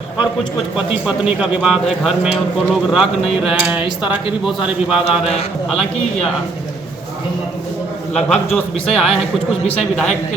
और कुछ कुछ पति पत्नी का विवाद है, घर में उनको लोग रख नहीं रहे हैं, इस तरह के भी बहुत सारे विवाद आ रहे हैं। हालांकि लगभग जो विषय आए हैं, कुछ कुछ विषय विधायक के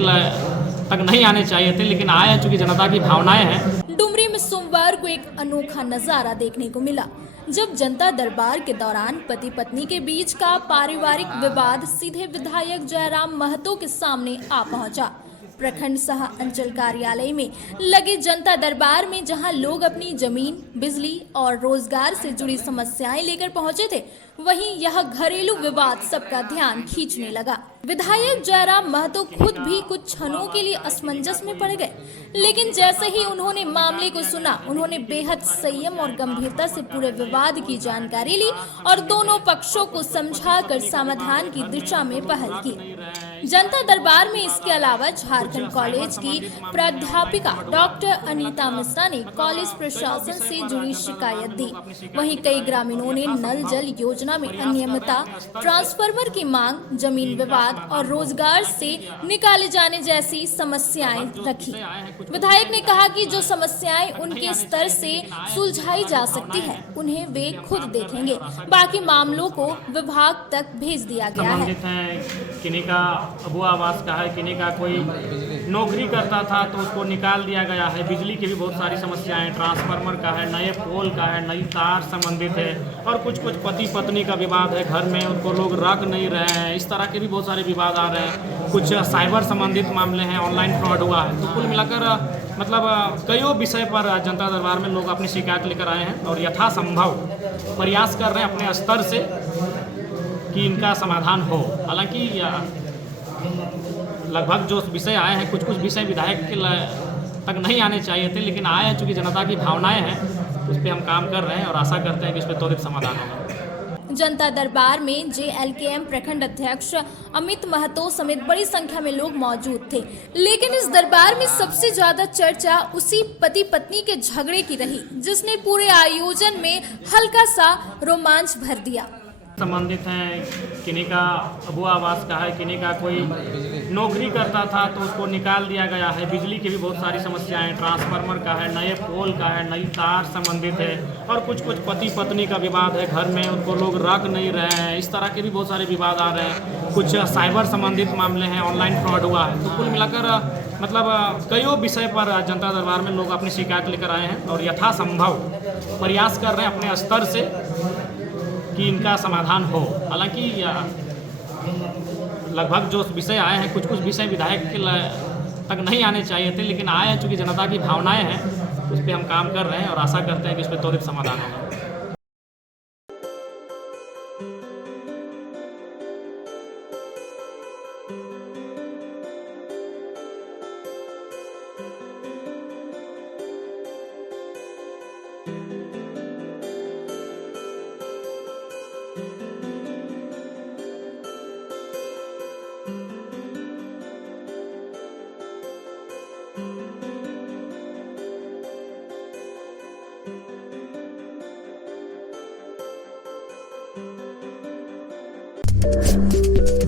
तक नहीं आने चाहिए थे, लेकिन आए हैं चूँकि जनता की भावनाएं हैं। डुमरी में सोमवार को एक अनोखा नजारा देखने को मिला, जब जनता दरबार के दौरान पति पत्नी के बीच का पारिवारिक विवाद सीधे विधायक जयराम महतो के सामने आ पहुंचा। प्रखंड सह अंचल कार्यालय में लगे जनता दरबार में जहां लोग अपनी जमीन, बिजली और रोजगार से जुड़ी समस्याएं लेकर पहुंचे थे, वहीं यह घरेलू विवाद सबका ध्यान खींचने लगा। विधायक जयराम महतो खुद भी कुछ क्षणों के लिए असमंजस में पड़ गए, लेकिन जैसे ही उन्होंने मामले को सुना, उन्होंने बेहद संयम और गंभीरता से पूरे विवाद की जानकारी ली और दोनों पक्षों को समझाकर समाधान की दिशा में पहल की। जनता दरबार में इसके अलावा झारखंड कॉलेज की प्राध्यापिका डॉक्टर अनीता मिश्रा ने कॉलेज प्रशासन से जुड़ी शिकायत दी। वहीं कई ग्रामीणों ने नल जल योजना में अनियमितता, ट्रांसफार्मर की मांग, जमीन विवाद और रोजगार से निकाले जाने जैसी समस्याएं रखी। विधायक ने कहा कि जो समस्याएं उनके स्तर से सुलझाई जा सकती है, उन्हें वे खुद देखेंगे, बाकी मामलों को विभाग तक भेज दिया गया है। किन्हीं का अबुआ आवास का है, किन्हीं का कोई नौकरी करता था तो उसको निकाल दिया गया है। बिजली की भी बहुत सारी समस्याएं, ट्रांसफार्मर का है, नए पोल का है, नई तार संबंधित है, और कुछ कुछ पति पत्नी का विवाद है, घर में उनको लोग रख नहीं रहे हैं, इस तरह के भी बहुत सारे विवाद आ रहे हैं। कुछ साइबर संबंधित मामले हैं, ऑनलाइन फ्रॉड हुआ है। तो कुल मिलाकर मतलब कई विषय पर जनता दरबार में लोग अपनी शिकायत लेकर आए हैं और यथासंभव प्रयास कर रहे हैं अपने स्तर से कि इनका समाधान हो। हालांकि लगभग जो विषय आए हैं, कुछ कुछ विषय विधायक के तक नहीं आने चाहिए थे, लेकिन आए हैं चूँकि जनता की भावनाएं हैं, उस पर हम काम कर रहे हैं और आशा करते हैं कि इस पर त्वरित समाधान होगा। जनता दरबार में JLKM प्रखंड अध्यक्ष अमित महतो समेत बड़ी संख्या में लोग मौजूद थे, लेकिन इस दरबार में सबसे ज्यादा चर्चा उसी पति पत्नी के झगड़े की रही, जिसने पूरे आयोजन में हल्का सा रोमांच भर दिया। संबंधित हैं, किन्हीं का अबुआ आवास का है, किन्हीं का कोई नौकरी करता था तो उसको निकाल दिया गया है। बिजली की भी बहुत सारी समस्याएं, ट्रांसफार्मर का है, नए पोल का है, नई तार संबंधित है, और कुछ कुछ पति पत्नी का विवाद है, घर में उनको लोग रख नहीं रहे हैं, इस तरह के भी बहुत सारे विवाद आ रहे हैं। कुछ साइबर संबंधित मामले हैं, ऑनलाइन फ्रॉड हुआ है। तो कुल मिलाकर मतलब कई विषय पर जनता दरबार में लोग अपनी शिकायत लेकर आए हैं और यथासंभव प्रयास कर रहे हैं अपने स्तर से कि इनका समाधान हो। हालांकि लगभग जो विषय आए हैं, कुछ कुछ विषय विधायक के तक नहीं आने चाहिए थे, लेकिन आए हैं चूँकि जनता की भावनाएं हैं, उस पर हम काम कर रहे हैं और आशा करते हैं कि इस पर त्वरित समाधान होगा। Thank you.